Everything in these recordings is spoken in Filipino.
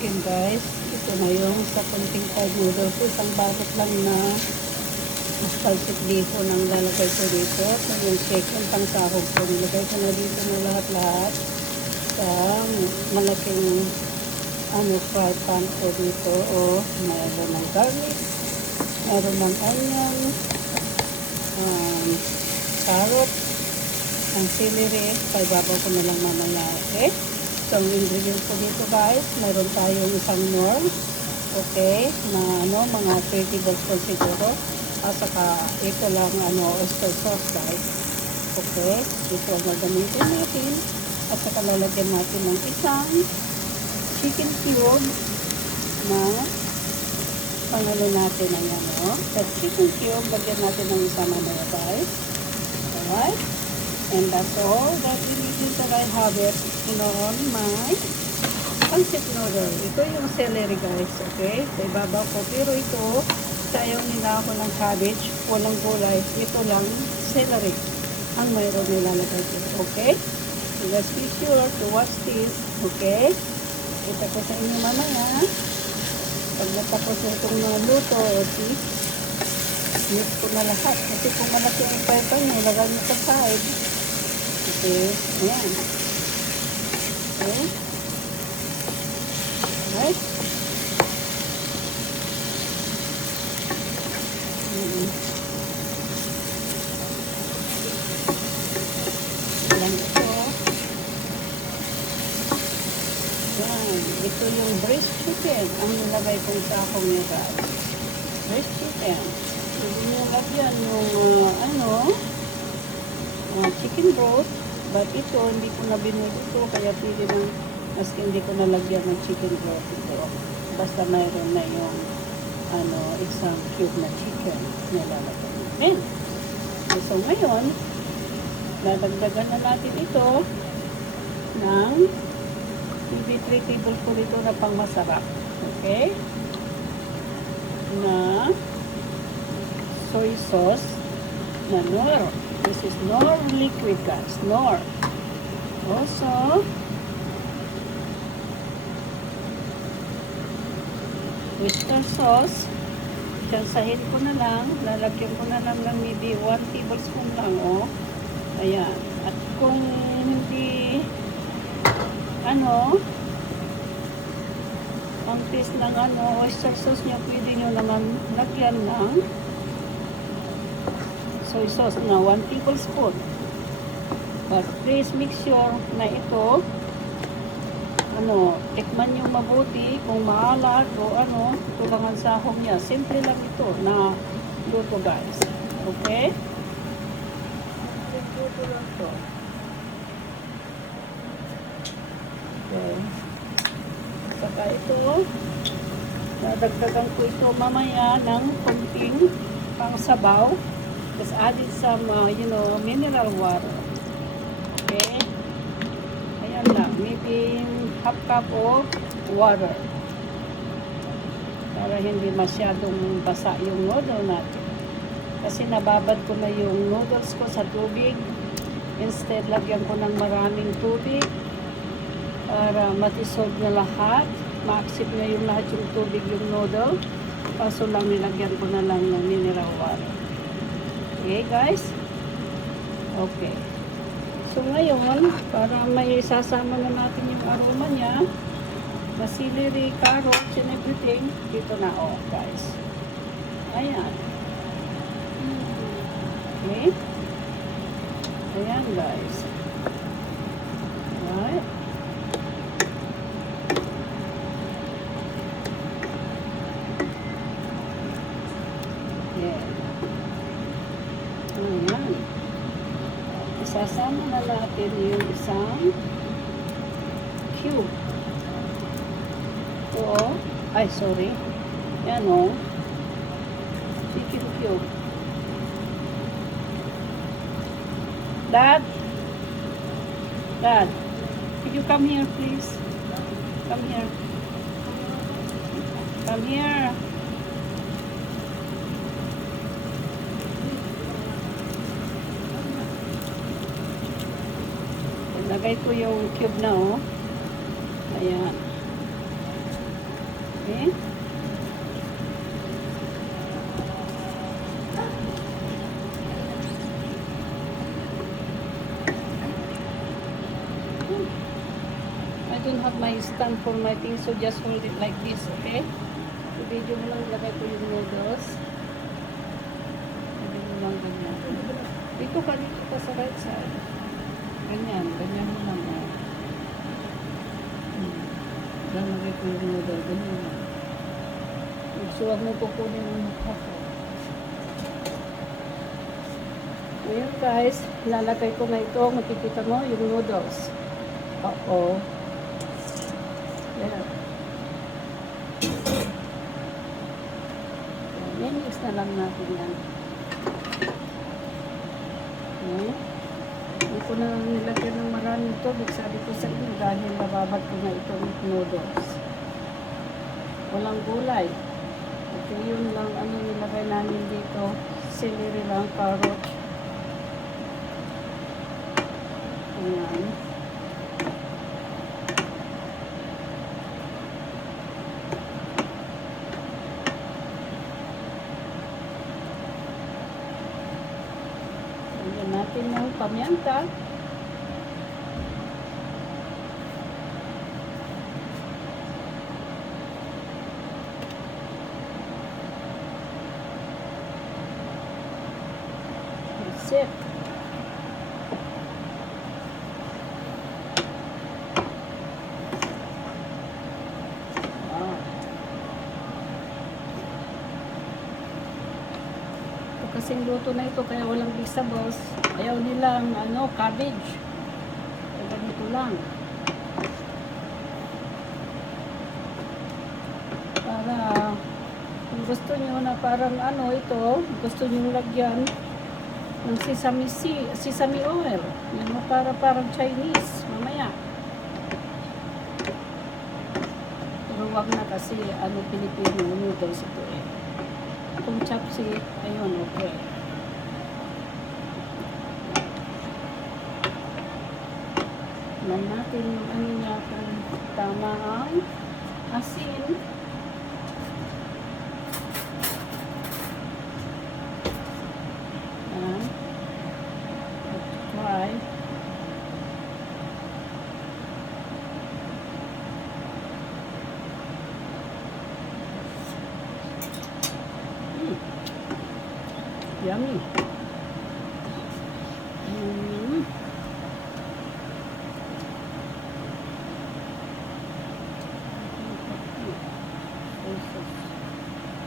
chicken guys. Ito na yung sa kunting fried noodles. Isang balot lang na spalsik dito nang lalagay ko dito. So yung chicken pang sahog ko. Nilagay ko na dito na lahat-lahat sa malaking fried pan ko dito. O mayroon ng garlic, mayroon ng onion, carrot, ang celery. Paibabaw ko na lang mamaya. Okay? So, ang ingredients ko dito guys, meron tayong isang nor. Okay? Na mga 3 tablespoons siguro. At saka, ito lang, oyster sauce guys. Okay? Ito ang gagamitin natin. At saka, lalagyan natin ng isang chicken cube na pangalo natin ang Sa chicken cube, lagyan natin ng isang guys. Alright? And that's all that ingredients that I have it on my pancit noodle. Ito yung celery guys, okay? Sa ibabaw ko. Pero ito, sayaw nila ako ng cabbage, walang gulay. Ito lang, celery ang mayroon nilalagay dito, okay? So let's be sure to watch this, okay? Kita ko sa inyo mamaya. Pag natapos na itong luto, okay? Mix ko na lahat. Kasi kung malaki ang fry pan nyo, lagay nyo sa side. Okay, ayan. Okay. Alright. Ayan ito. Ayan. Ito yung braised chicken. Ang nilagay kong sakong niya guys. Braised chicken. Hindi nyo lagyan yung chicken broth. But ito, hindi ko na binuto kaya pili ng maski hindi ko nalagyan ng chicken broth ito. Basta mayroon na yung isang cube na chicken na lalagyan natin. So ngayon, dadagdagan na natin ito ng maybe 3 tablespoon ito na pang masarap. Okay? Na soy sauce na Knorr. This is Knorr liquid guys. Knorr. Also, oyster sauce. Kansahin ko na lang. Lalagyan ko na lang ng maybe 1 tablespoon lang. Ayan. At kung hindi ang taste ng oyster sauce nyo, pwede nyo naman lagyan ng soy sauce na 1 tablespoon. But please make sure na ito tikman nyo mabuti kung maalat o tulangan sahog niya. Simple lang ito na luto guys. Okay? Luto lang ito. Okay. Saka ito, nadagdagan ko ito mamaya ng konting pang sabaw. Just added some, mineral water. Okay? Ayan lang. Maybe half cup of water. Para hindi masyadong basa yung noodle natin. Kasi nababad ko na yung noodles ko sa tubig. Instead, lagyan ko ng maraming tubig para matisod na lahat. Ma-accept na yung lahat yung tubig yung noodle. Kaso lang nilagyan ko na lang ng mineral water. Okay guys? Okay. So ngayon, para may sasama na natin yung aroma niya, na celery, carrots, and everything, dito na guys. Ayan. Okay? Ayan guys. Alright. Yeah. Ayan. Isasama na natin yung isang cube. Ito, sorry. Yan chicken cube. Dad, could you come here please? Come here. Come here. Lagay ko yung cube na Ayan. Okay. I don't have my stand for my thing, so just hold it like this, okay? I-video mo lang, lagay ko yung noodles. I-video mo lang ganyan. Dito ka sa right side. Ganyan mo lang. Lang lagay ko yung noodle, ganyan lang. So, huwag mo kukunin yung mukha ko. Ngayon guys, lalagay ko na ito. Makikita mo yung noodles. Oo. Yan. Mix na lang natin yan. Okay. Hindi ko na nilagyan ng maraming tubig. Sabi ko sa inyo dahil nababad ko na itong noodles. Walang gulay. Ito yun lang ano nilagay namin dito. Celery lang, carrot. Ayan. Lagyan natin yung pamyanta. That's it. Wow. Ito kasing luto na ito kaya walang vegetables. Ayaw nilang cabbage. Kaya ganito lang. Para kung gusto nyo na parang ito, gusto nyo lagyan ng sesame oil. Yan mo parang Chinese. Mamaya. Pero wag na kasi Pilipino noodles ito eh. Kung chopstick, ayun, okay. Tignan natin yung niya kung tama ang asin. Ayan. Let's try. Yummy.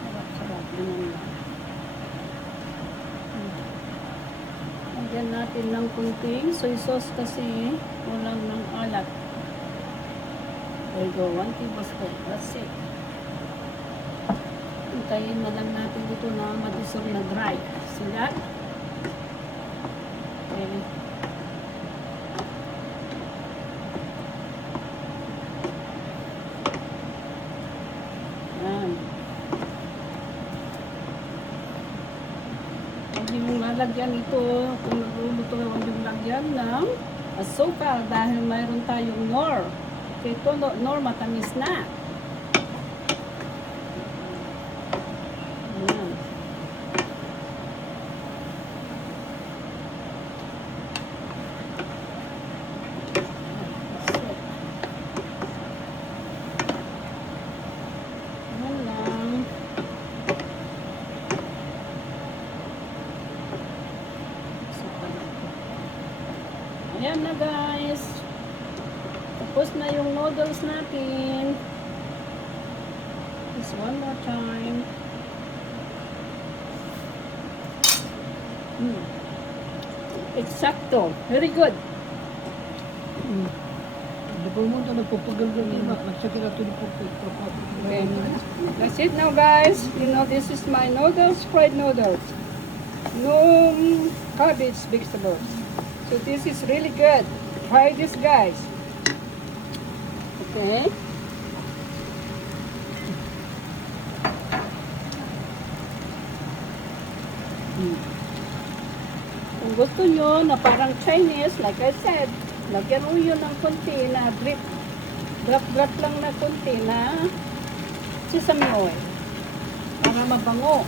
Sarap-sarap naman yan. Lagyan natin ng kunting soy sauce kasi walang ng alat. There you go, 1 tablespoon. That's it. Hintayin na lang natin dito na madisol na dry. See that? Okay. Yan. Huwag yung lalagyan ito. Kung nagluluto, huwag yung lagyan ng asukal dahil mayroon tayong nor. Okay, ito nor matamis na. Ayan na guys. Tapos na yung noodles natin. Just one more time. Exacto. Very good. Okay. That's it now guys. You know this is my noodles, fried noodles. No cabbage vegetables. So this is really good. Try this guys. Okay. Kung gusto nyo na parang Chinese, like I said, lagyan mo yun ng konti na drop lang na konti na sesame oil. Para mabango.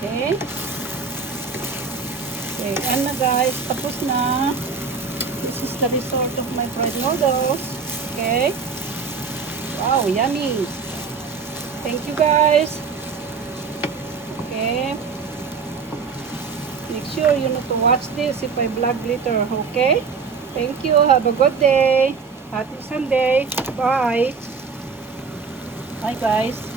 Okay? Okay, and na guys, tapos na. This is the result of my fried noodles. Okay? Wow, yummy. Thank you guys. Okay? Make sure you know to watch this if I vlog later. Okay? Thank you. Have a good day. Happy Sunday. Bye. Bye guys.